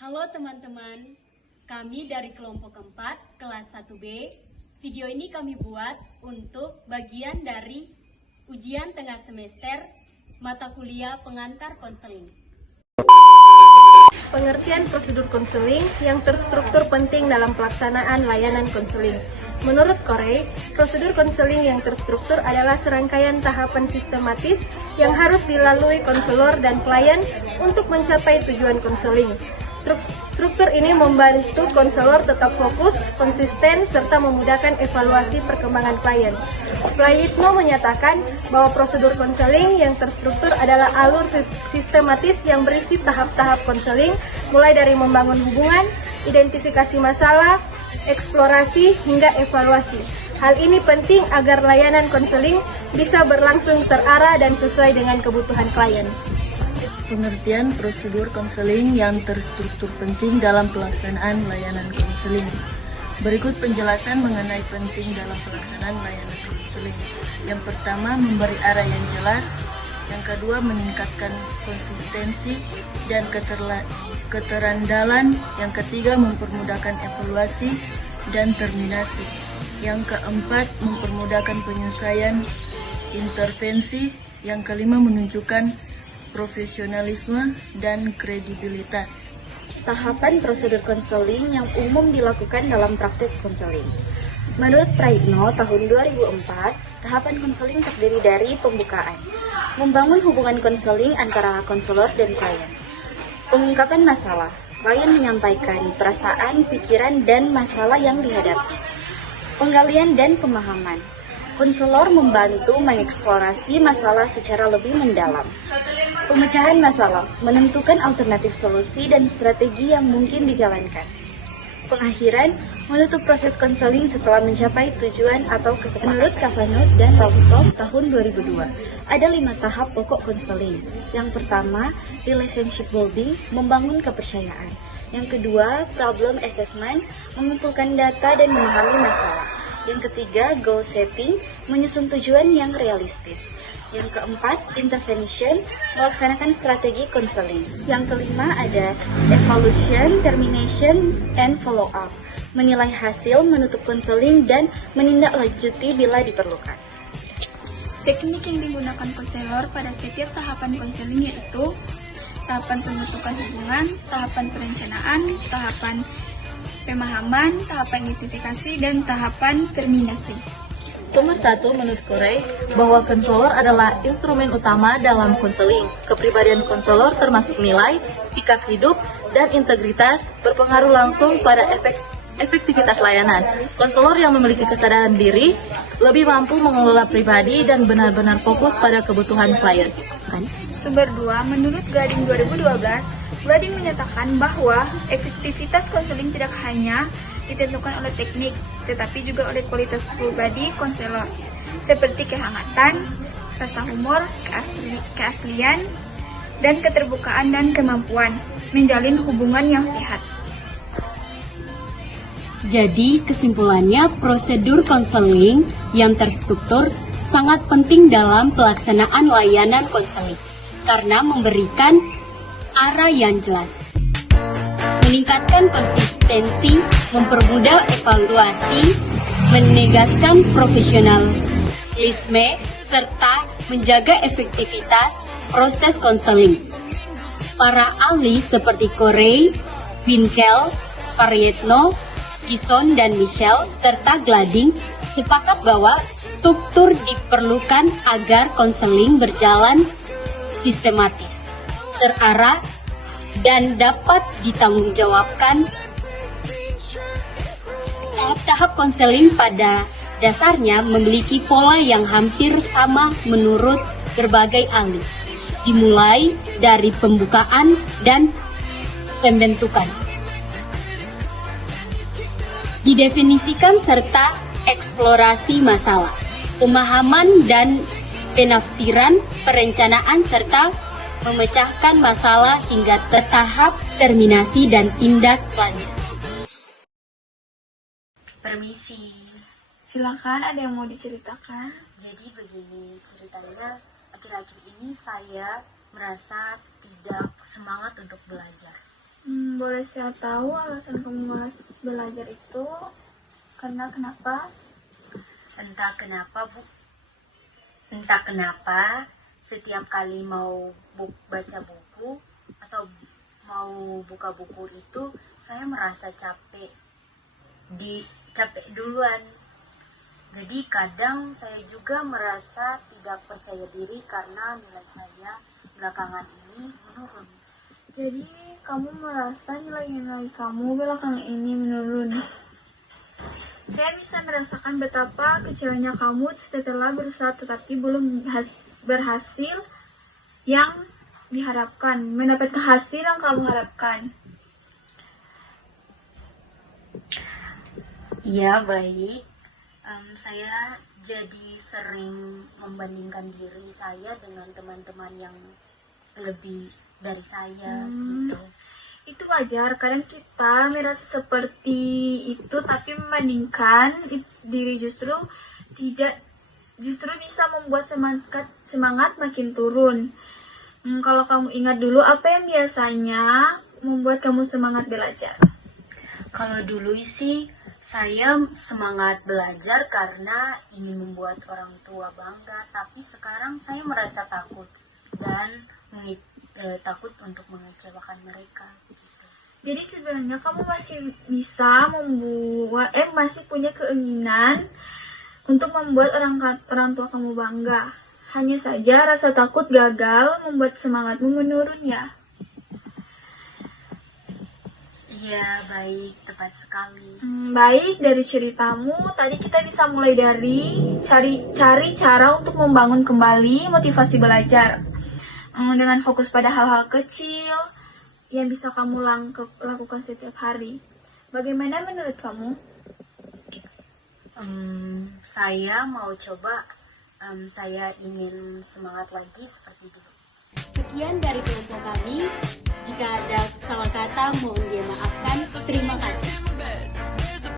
Halo teman-teman, kami dari kelompok 4 kelas 1B. Video ini kami buat untuk bagian dari ujian tengah semester mata kuliah pengantar konseling. Pengertian prosedur konseling yang terstruktur penting dalam pelaksanaan layanan konseling. Menurut Corey, prosedur konseling yang terstruktur adalah serangkaian tahapan sistematis yang harus dilalui konselor dan klien untuk mencapai tujuan konseling. Struktur ini membantu konselor tetap fokus, konsisten, serta memudahkan evaluasi perkembangan klien. Prayitno menyatakan bahwa prosedur konseling yang terstruktur adalah alur sistematis yang berisi tahap-tahap konseling, mulai dari membangun hubungan, identifikasi masalah, eksplorasi, hingga evaluasi. Hal ini penting agar layanan konseling bisa berlangsung terarah dan sesuai dengan kebutuhan klien. Pengertian prosedur konseling yang terstruktur penting dalam pelaksanaan layanan konseling. Berikut penjelasan mengenai penting dalam pelaksanaan layanan konseling. Yang pertama, memberi arah yang jelas. Yang kedua, meningkatkan konsistensi dan keterandalan. Yang ketiga, mempermudahkan evaluasi dan terminasi. Yang keempat, mempermudahkan penyelesaian intervensi. Yang kelima, menunjukkan profesionalisme dan kredibilitas. Tahapan prosedur konseling yang umum dilakukan dalam praktik konseling. Menurut Prayitno tahun 2004, tahapan konseling terdiri dari pembukaan, membangun hubungan konseling antara konselor dan klien, pengungkapan masalah, klien menyampaikan perasaan, pikiran, dan masalah yang dihadapi, penggalian dan pemahaman. Konselor membantu mengeksplorasi masalah secara lebih mendalam. Pemecahan masalah, menentukan alternatif solusi dan strategi yang mungkin dijalankan. Pengakhiran, menutup proses konseling setelah mencapai tujuan atau kesepakatan. Menurut Kavanagh dan Talstov tahun 2002, ada 5 tahap pokok konseling. Yang pertama, relationship building, membangun kepercayaan. Yang kedua, problem assessment, mengumpulkan data dan memahami masalah. Yang ketiga, goal setting, menyusun tujuan yang realistis. Yang keempat, intervention, melaksanakan strategi konseling. Yang kelima ada evaluation, termination, and follow up, menilai hasil, menutup konseling, dan menindaklanjuti bila diperlukan. Teknik yang digunakan konselor pada setiap tahapan konseling yaitu tahapan pembentukan hubungan, tahapan perencanaan, tahapan pemahaman, tahapan identifikasi, dan tahapan terminasi. Sumber 1 menurut Corey bahwa konselor adalah instrumen utama dalam konseling. Kepribadian konselor termasuk nilai, sikap hidup, dan integritas berpengaruh langsung pada efektivitas layanan. Konselor yang memiliki kesadaran diri lebih mampu mengelola pribadi dan benar-benar fokus pada kebutuhan klien. Sumber 2 menurut Glading 2012, Glading menyatakan bahwa efektivitas konseling tidak hanya ditentukan oleh teknik, tetapi juga oleh kualitas pribadi konselor, seperti kehangatan, rasa humor, keaslian, dan keterbukaan dan kemampuan menjalin hubungan yang sehat. Jadi kesimpulannya, prosedur konseling yang terstruktur sangat penting dalam pelaksanaan layanan konseling karena memberikan arah yang jelas, meningkatkan konsistensi, mempermudah evaluasi, menegaskan profesionalisme, serta menjaga efektivitas proses konseling. Para ahli seperti Corey, Winkel, Prayitno, Gison, dan Michelle, serta Glading sepakat bahwa struktur diperlukan agar konseling berjalan sistematis, terarah, dan dapat ditanggungjawabkan. Tahap-tahap konseling pada dasarnya memiliki pola yang hampir sama menurut berbagai ahli, dimulai dari pembukaan dan pembentukan, didefinisikan serta eksplorasi masalah, pemahaman dan penafsiran, perencanaan, serta memecahkan masalah hingga ke tahap terminasi dan tindak lanjut. Permisi. Silakan, ada yang mau diceritakan? Jadi begini ceritanya, akhir-akhir ini saya merasa tidak semangat untuk belajar. Boleh saya tahu alasan kamu malas belajar itu karena kenapa? Entah kenapa, Bu. Entah kenapa setiap kali mau baca buku atau mau buka buku itu saya merasa capek duluan. Jadi kadang saya juga merasa tidak percaya diri karena nilai saya belakangan ini menurun. Jadi kamu merasa nilai-nilai kamu belakangan ini menurun. Saya bisa merasakan betapa kecewanya kamu setelah berusaha tetapi belum berhasil yang diharapkan, mendapatkan hasil yang kamu harapkan. Iya, baik. Saya jadi sering membandingkan diri saya dengan teman-teman yang lebih dari saya gitu. Itu wajar, kadang kita merasa seperti itu tapi membandingkan diri justru bisa membuat semangat makin turun. Kalau kamu ingat dulu apa yang biasanya membuat kamu semangat belajar? Kalau dulu sih saya semangat belajar karena ingin membuat orang tua bangga, tapi sekarang saya merasa takut dan takut untuk mengecewakan mereka. Gitu. Jadi sebenarnya kamu masih bisa masih punya keinginan untuk membuat orang tua kamu bangga. Hanya saja rasa takut gagal membuat semangatmu menurun ya. Iya, baik, tepat sekali. Baik, dari ceritamu tadi kita bisa mulai dari cari cara untuk membangun kembali motivasi belajar. Dengan fokus pada hal-hal kecil yang bisa kamu lakukan setiap hari. Bagaimana menurut kamu? Saya mau coba, saya ingin semangat lagi seperti dulu. Sekian dari kelompok kami. Jika ada salah kata mohon dimaafkan. Terima kasih.